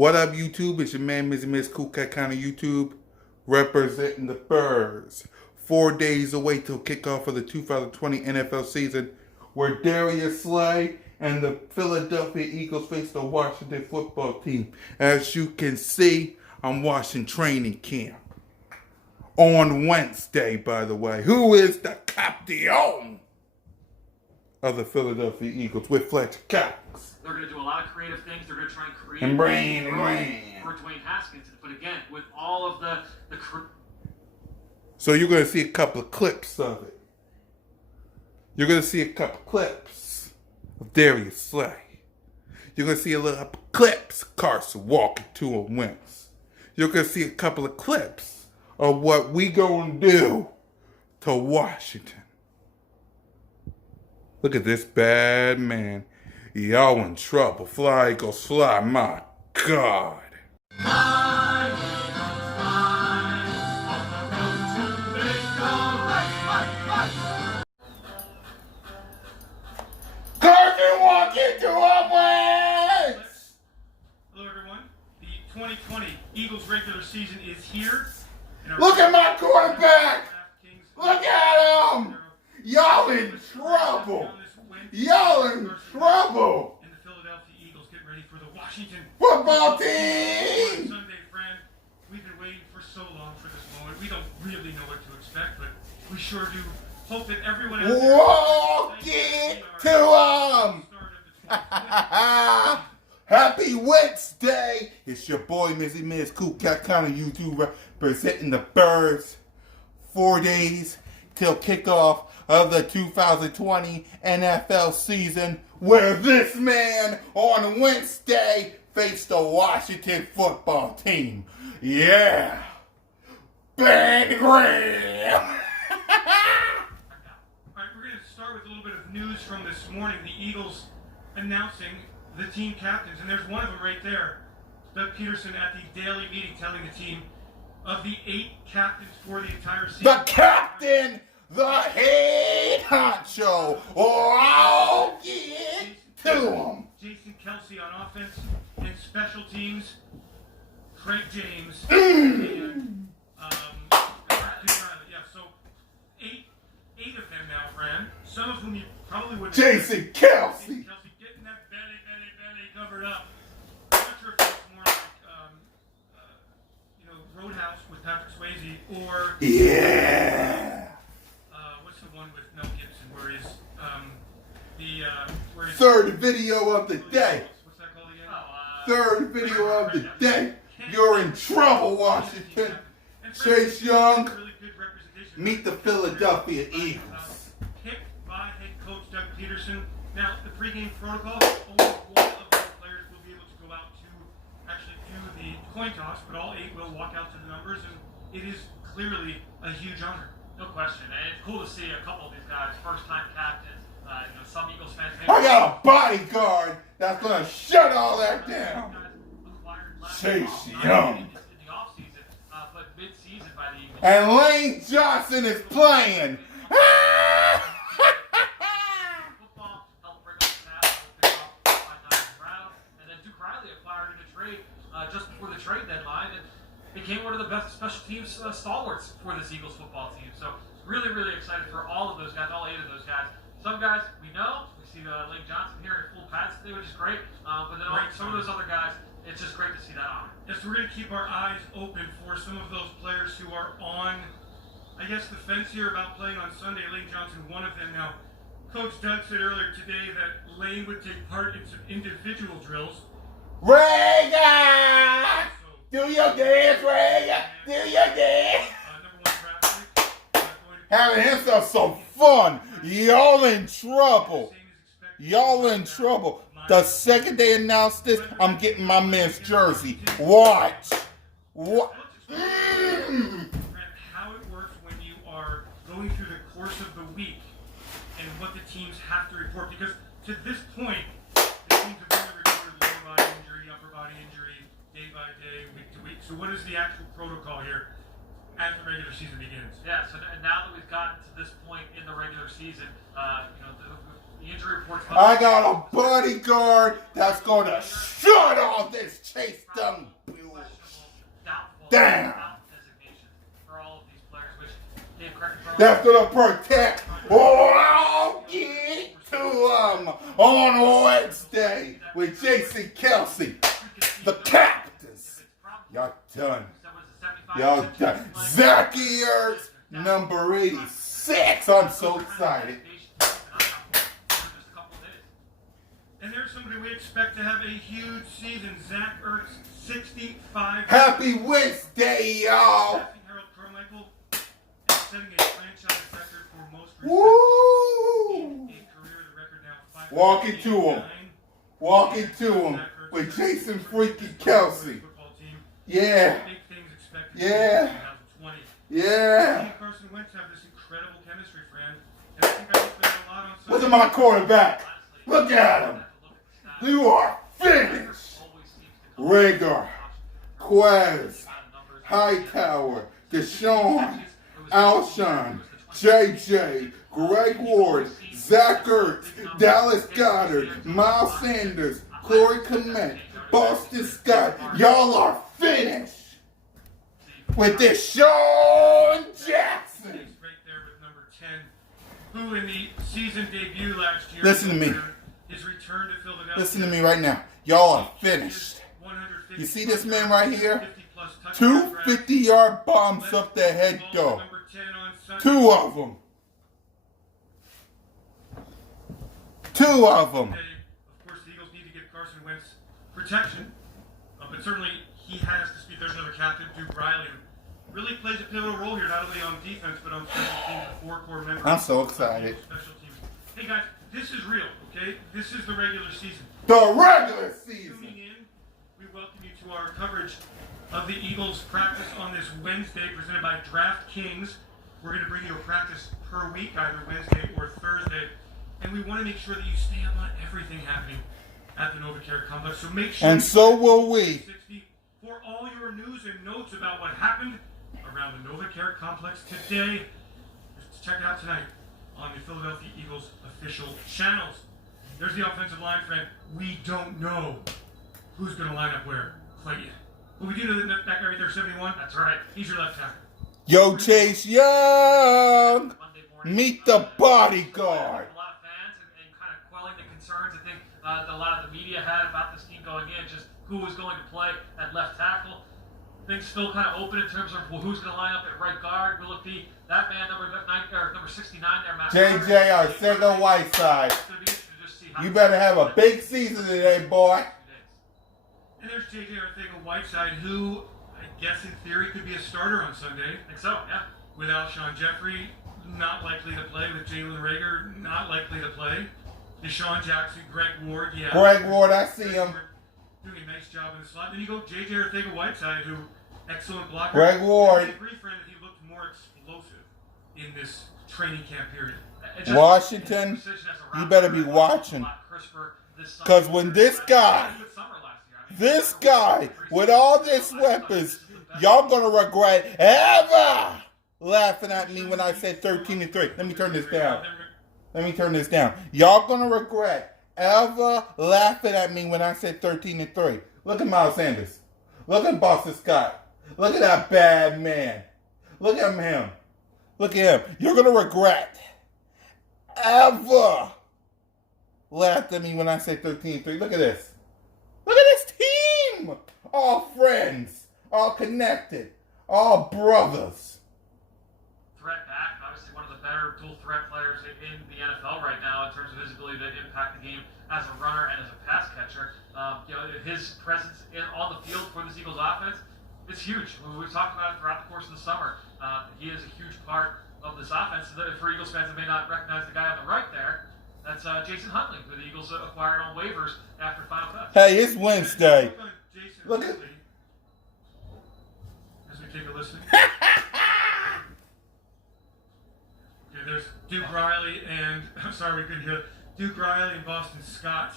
What up, YouTube? It's your man, Miss Cool Cat Kind of YouTube, representing the Birds. 4 days away till kickoff of the 2020 NFL season, where Darius Slay and the Philadelphia Eagles face the Washington football team. As you can see, I'm watching training camp. On WentzDay, by the way. Who is the captain of the Philadelphia Eagles with Fletcher Cox? They're going to do a lot of creative things. They're going to try and create and brain for Dwayne Haskins. But again, with all of the So you're going to see a couple of clips of it. You're going to see a couple of clips of Darius Slay. You're going to see a little clips of Carson walking to a Wentz. You're going to see a couple of clips of what we going to do to Washington. Look at this bad man. Y'all in trouble. Fly, Eagles, fly. My God. Carson walking to a Wentz! Hello, everyone. The 2020 Eagles regular season is here. Look at my quarterback! Look at him! Y'all in trouble! Y'all in trouble! And the Philadelphia Eagles get ready for the Washington football team! Sunday, friend. We've been waiting for so long for this moment. We don't really know what to expect, but we sure do hope that everyone else walk it to him! Happy WentzDay! It's your boy, Miss Cool Cat Kind of YouTube, representing the Birds. 4 days till kickoff of the 2020 NFL season, where this man on WentzDay faced the Washington football team. Yeah! Ben Graham! Alright, we're going to start with a little bit of news from this morning. The Eagles announcing the team captains, and there's one of them right there. Doug Peterson at the daily meeting telling the team of the 8 captains for the entire season. The captain! The head honcho! Or I'll get to him! Jason Kelsey on offense and special teams. Craig James. And, yeah, so eight of them now, Fran. Some of whom you probably wouldn't. Jason Kelsey! Jason Kelsey getting that belly covered up. I'm not sure if it's more like, Roadhouse with Patrick Swayze or. Yeah! What's the one with Mel Gibson where he's where he's Third video of the day. What's that called again? Third video of the day. You're in trouble, Washington. Chase Young, Really good representation. meet the Philadelphia Eagles. Picked by head coach Doug Peterson. Now, the pregame protocol, only one of those players will be able to go out to actually do the coin toss, but all 8 will walk out to the numbers, and it is clearly a huge honor. no question, and it's cool to see a couple of these guys first-time captains. Some Eagles fans. I got a bodyguard that's going to shut all that down. Chase Young. In the offseason, but mid-season by the Eagles. And Lane Johnson is playing. Football helped bring up the pass, pick off by Tyler Brown, and then Duke Riley acquired in a trade just before the trade deadline, and became one of the best special teams stalwarts for this Eagles football team. So really, really excited for all of those guys, all 8 of those guys. Some guys we know, we see Lane Johnson here in full pads today, which is great. But then some of those other guys, it's just great to see that honor. Yes, we're going to keep our eyes open for some of those players who are on, I guess, the fence here about playing on Sunday. Lane Johnson, one of them. Now, Coach Doug said earlier today that Lane would take part in some individual drills. Reagan! Do your dance, Reagan! Do your dance! Number 1 draft pick. Having himself some fun. Y'all in trouble. Y'all in trouble. The second they announced this, I'm getting my men's jersey. Watch. What? How it works when you are going through the course of the week and what the teams have to report. Because to this point, the teams have only reported lower body injury, upper body injury, day by day, week to week. So what is the actual protocol here as the regular season begins? Yeah, so now that we've gotten to this point in the regular season, The injury reports. I got a bodyguard that's gonna shut all this Chase Young. Damn. That's gonna protect all get to them on WentzDay with Jason Kelsey, the Captains. Y'all done. Y'all done. Zachy Ertz, number 86. I'm so excited. And there's somebody we expect to have a huge season. Zach Ertz, 65. Happy WentzDay, y'all. Passing Harold Carmichael and setting a franchise record for most Woo! in a career. The record now 5. Walk into him. Walk into him with Jason freaking Kelsey. Yeah. Big things expected Yeah. in 2020. Yeah. He and Carson Wentz have this incredible chemistry, friend. And I think I looked at a lot on Sunday. Look at my quarterback. Look at him. You are finished. Rager, Quez, Hightower, Deshaun, Alshon, JJ, Greg Ward, Zach Ertz, Dallas Goedert, Miles Sanders, Corey Kmet, Boston Scott. Y'all are finished with this Sean Jackson. Right there with number 10, who in the season debut last year. Listen to me. His return to Philadelphia. Listen to me right now. Y'all are finished. You see this man right here? 2 50-yard bombs up the head, though. 2 of them. 2 of them. Of course, the Eagles need to give Carson Wentz protection, but certainly he has to speak. There's another captain, Duke Riley, who really plays a pivotal role here, not only on defense but on special teams. The 4 core members. I'm so excited. Special teams. Hey guys, this is real, okay? This is the regular season. The regular season. Tuning in, we welcome you to our coverage of the Eagles practice on this Wednesday, presented by DraftKings. We're going to bring you a practice per week, either Wednesday or Thursday. And we want to make sure that you stay up on everything happening at the NovaCare Complex. So make sure. And so will we. 60 for all your news and notes about what happened around the NovaCare Complex today. Just check it out tonight on the Philadelphia Eagles official channels. There's the offensive line, friend. We don't know who's going to line up where quite yet. But we do know that back right there, 71. That's right. He's your left tackle. Yo, Chase Young. Meet the bodyguard. A lot of fans and kind of quelling the concerns I think that a lot of the media had about this team going in, just who was going to play at left tackle. Things still kind of open in terms of who's going to line up at right guard. Will it be that man, number 69 there, Matt? JJ Arcega-Whiteside. It's going to be interesting to just see how You better have a big season today, boy. And there's J.J. Arcega-Whiteside, who I guess in theory could be a starter on Sunday. I think so, yeah. With Alshon Jeffrey, not likely to play. With Jalen Reagor, not likely to play. Deshaun Jackson, Greg Ward, yeah. Greg Ward, I see him. Doing a nice job in the slot. Then you go J.J. Arcega-Whiteside, who excellent blocker. Greg Ward. I agree, friend, that he looked more explosive in this training camp period. Washington, you better be watching. Because when this guy with all these weapons, y'all gonna regret ever laughing at me when I said 13-3. Let me turn this down. Y'all gonna regret ever laughing at me when I said 13-3. Look at Miles Sanders. Look at Boston Scott. Look at that bad man. Look at him. Look at him. You're gonna regret ever laughed at me when I said 13-3. Look at this. Look at this team. All friends. All connected. All brothers. Threat back, obviously one of the better dual threat players in the NFL right now in terms of his ability to impact the game as a runner and as a pass catcher. His presence on the field for this Eagles offense, it's huge. We've talked about it throughout the course of the summer. He is a huge part of this offense. For Eagles fans that may not recognize the guy on the right there, that's Jason Huntley, who the Eagles acquired on waivers after final cuts. Hey, it's WentzDay. Jason Look at- Huntley, as we take a listen. Okay, there's Duke Riley and Duke Riley and Boston Scott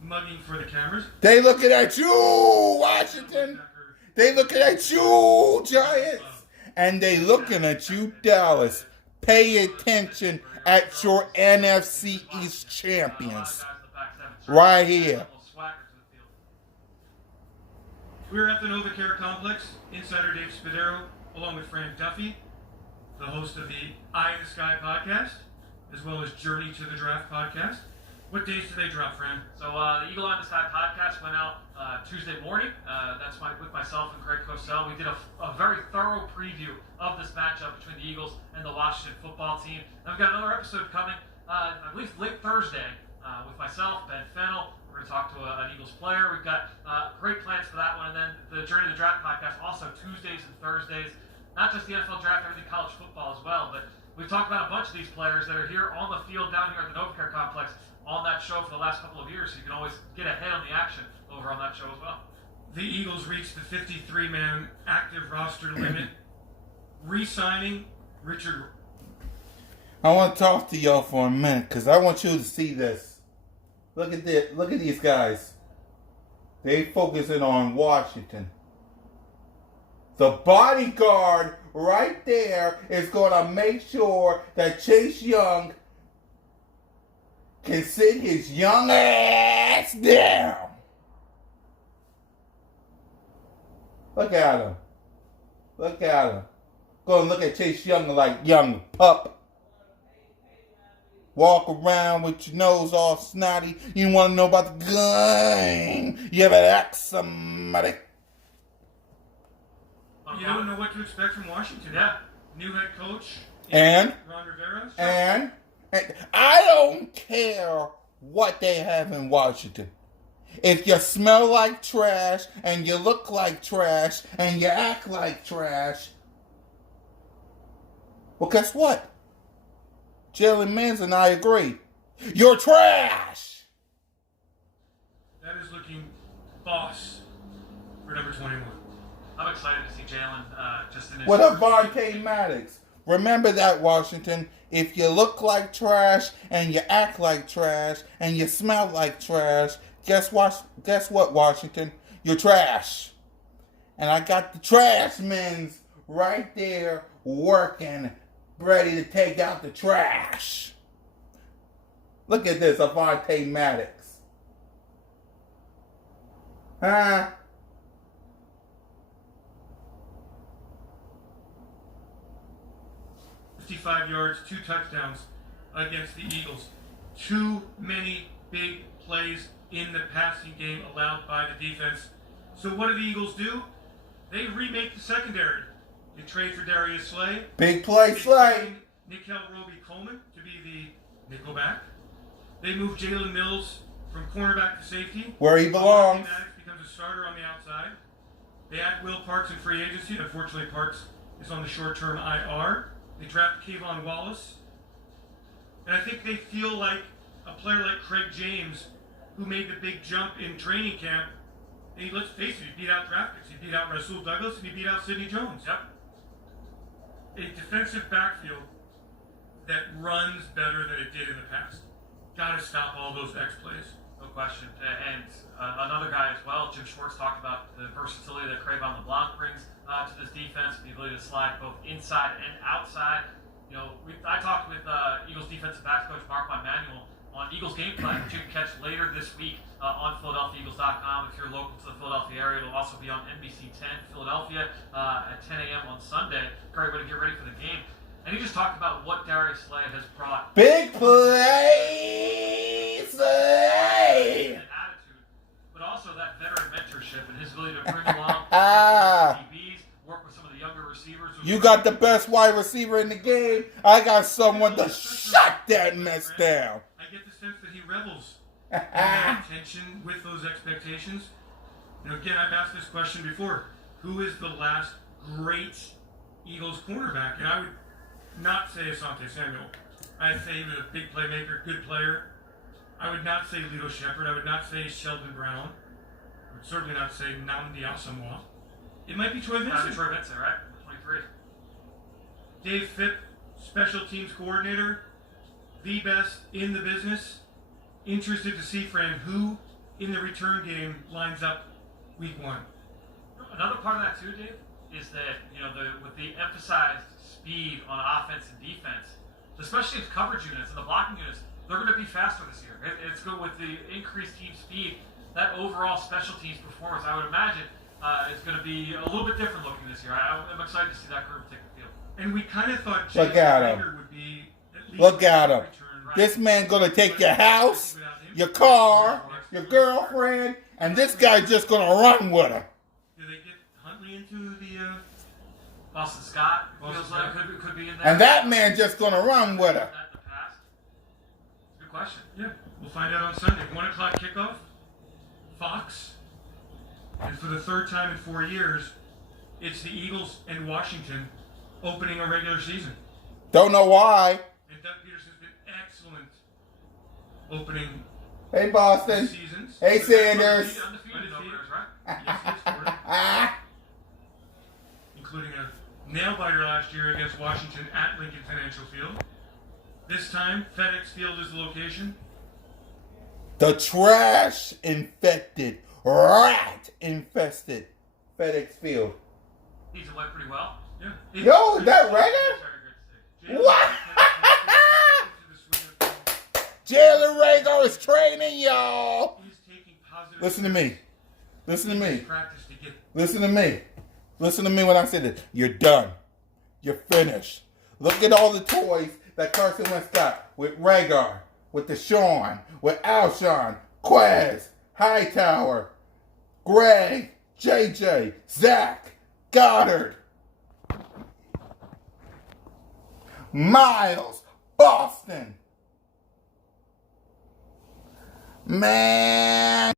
mugging for the cameras. They looking at you, Washington. They looking at you, Giants. And they looking at you, Dallas. pay attention at your NFC East champions. Right here. We're at the NovaCare Complex. Insider Dave Spadero, along with Fran Duffy, the host of the Eye in the Sky podcast, as well as Journey to the Draft podcast. What days do they drop, Fran? So the Eagle Eye in the Sky podcast went out Tuesday morning. That's with myself and Craig Cosell. We did a very thorough preview of this matchup between the Eagles and the Washington football team. And we've got another episode coming, I believe late Thursday, with myself, Ben Fennell. We're going to talk to an Eagles player. We've got great plans for that one. And then the Journey to the Draft podcast, also Tuesdays and Thursdays. Not just the NFL draft, everything college football as well. But we've talked about a bunch of these players that are here on the field down here at the NovaCare Complex on that show for the last couple of years. So you can always get ahead on the action over on that show as well. The Eagles reached the 53-man active roster limit, re-signing Richard. I want to talk to y'all for a minute because I want you to see this. Look at this. Look at these guys. They focusing on Washington. The bodyguard right there is going to make sure that Chase Young can sit his young ass down. Look at him. Look at him. Go and look at Chase Young like young pup. Walk around with your nose all snotty. You want to know about the game. You ever ask somebody? You don't know what to expect from Washington. Yeah. New head coach. And Ron Rivera. And I don't care what they have in Washington. If you smell like trash and you look like trash and you act like trash, well, guess what? Jalen Mans and I agree. You're trash. That is looking boss for number 21. I'm excited to see Jalen just in his... What Avante Maddox? Remember that, Washington. If you look like trash and you act like trash and you smell like trash, guess what, Washington? You're trash. And I got the trash men's right there working, ready to take out the trash. Look at this, Avante Maddox. Huh? $55 yards, 2 touchdowns against the Eagles. Too many big plays in the passing game allowed by the defense. So what do the Eagles do? They remake the secondary. They trade for Darius Slay. Big play, Slay. Nickel Roby-Coleman to be the nickelback. They move Jalen Mills from cornerback to safety. Where he belongs. Maddox becomes a starter on the outside. They add Will Parks in free agency. Unfortunately, Parks is on the short-term IR. They draft Kayvon Wallace. And I think they feel like a player like Craig James, who made the big jump in training camp, and let's face it, he beat out draft picks. He beat out Rasul Douglas, and he beat out Sidney Jones. Yep. A defensive backfield that runs better than it did in the past. Got to stop all those X plays. No question. And another guy as well, Jim Schwartz, talked about the versatility that Crayvon LeBlanc brings to this defense, the ability to slide both inside and outside. You know, I talked with Eagles defensive backs coach Mark Manuel on Eagles game plan, which you can catch later this week on PhiladelphiaEagles.com. If you're local to the Philadelphia area, it'll also be on NBC 10 Philadelphia at 10 a.m. on Sunday. Great way to get ready for the game. And he just talked about what Darius Slay has brought. Big play, Slay. An attitude, but also that veteran mentorship and his ability to bring along DBs, work with some of the younger receivers. You got the best wide receiver in the game. I got someone to shut that mess down. I get the sense that he revels in that tension with those expectations. You know, again, I've asked this question before. Who is the last great Eagles cornerback? And I would not say Asante Samuel. I'd say he was a big playmaker, good player. I would not say Lito Shepherd. I would not say Sheldon Brown. I would certainly not say Nnamdi Asamoah. It might be Troy Vincent. Troy Vincent, right? 23. Dave Phipp, special teams coordinator, the best in the business. Interested to see, Fran, who in the return game lines up week 1. Another part of that too, Dave, is that, with the emphasized speed on offense and defense, especially with coverage units and the blocking units, they're going to be faster this year. It's good with the increased team speed. That overall special teams performance, I would imagine, is going to be a little bit different looking this year. I'm excited to see that group take the field. And we kind of thought Look Jalen at him. Rager would be at least Look at him. return, right? This man gonna take your house, your car, your girlfriend, and this guy just gonna run with her. Do they get Huntley into the? Boston Scott Boston feels like Scott. could be in there. And that man just gonna run with her. That in the past. Good question. Yeah, we'll find out on Sunday. 1:00 kickoff. Fox. And for the third time in 4 years, it's the Eagles and Washington opening a regular season. Don't know why. And Doug Peterson's been excellent opening Hey Boston. seasons. Hey Sanders. Undefeated over theirs, right? Yes, he scored. Including a nail-biter last year against Washington at Lincoln Financial Field. This time, FedEx Field is the location. The trash infected, rat infested FedEx Field. He's went pretty well. Yeah. Yo, is that That's Rager? very good to see. What? Jalen Rager is training y'all. He's taking positive Listen to me. Listen to me. practice to get Listen to me. Listen to me when I say this. You're done. You're finished. Look at all the toys that Carson Wentz got with Rager, with Deshaun, with Alshon, Quez, Hightower, Greg, JJ, Zach, Goddard, Miles, Boston. Man.